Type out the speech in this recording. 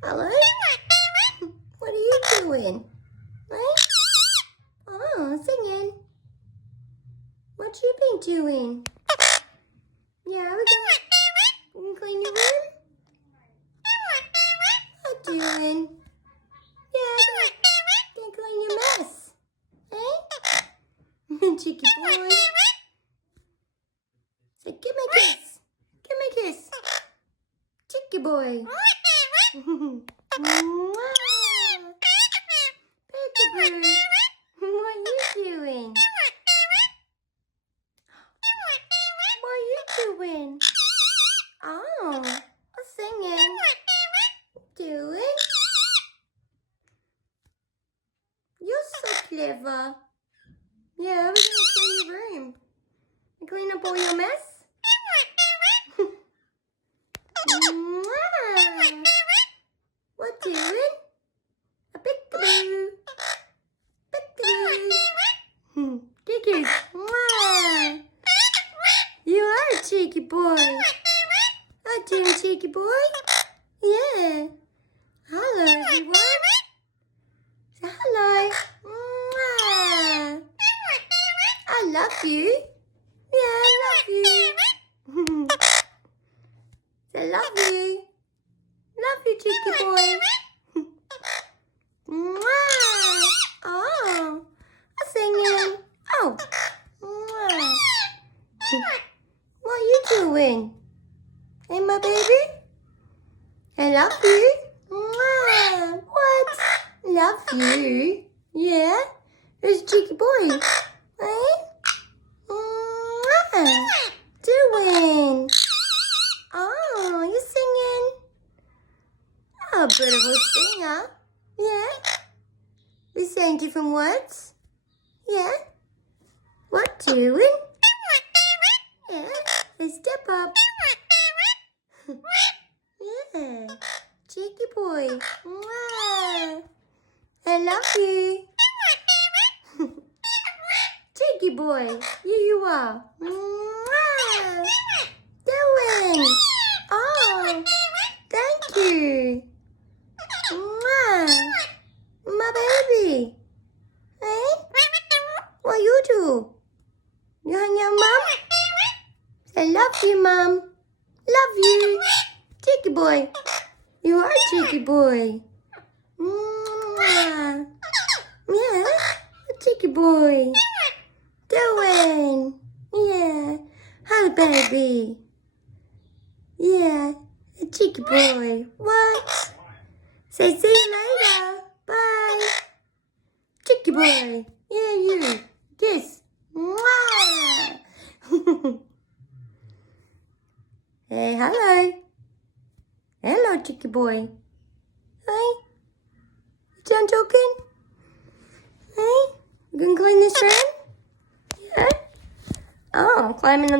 Hello? What are you doing? Hey? Oh, singing. What you been doing? Yeah, we can clean your room? What doing? Yeah, can clean your mess. Hey? Cheeky boy. Say, give me a kiss. Give me a kiss. Cheeky boy. Peekaboo. What are you doing? What are you doing? Oh, singing. Doing? You're so clever. Yeah, we're gonna clean your room. Clean up all your mess. What doing? A peekaboo. Peekaboo. Kickers. You are a cheeky boy. Hi, doing cheeky boy. Yeah. Hello, everyone. Say hello. I love you. Yeah, I love you. Say love you. Love you, cheeky boy. Oh, I'm singing. Oh. What are you doing? Hey, my baby? I love you. What? Love you? Yeah? Who's a cheeky boy? Hey? Doing? Oh, you singing? Oh, beautiful singer. Yeah? We saying different words? Yeah? What doing? Yeah? Let's step up. Yeah. Cheeky boy. I love you. Cheeky boy. Here you are. Doing? Oh, thank you. My baby. Hey? What you do? You hang out, Mom? Say, love you, Mom. Love you. Cheeky boy. You are a cheeky boy. Yeah, a cheeky boy. Doing? Yeah. Hi, baby. Yeah, a cheeky boy. What? Say, see you later. Bye. Cheeky boy. Yeah, you. Kiss. Hey, hello. Hello, cheeky boy. Hey. You done talking? Hey. You gonna clean this room? Yeah. Oh, I'm climbing on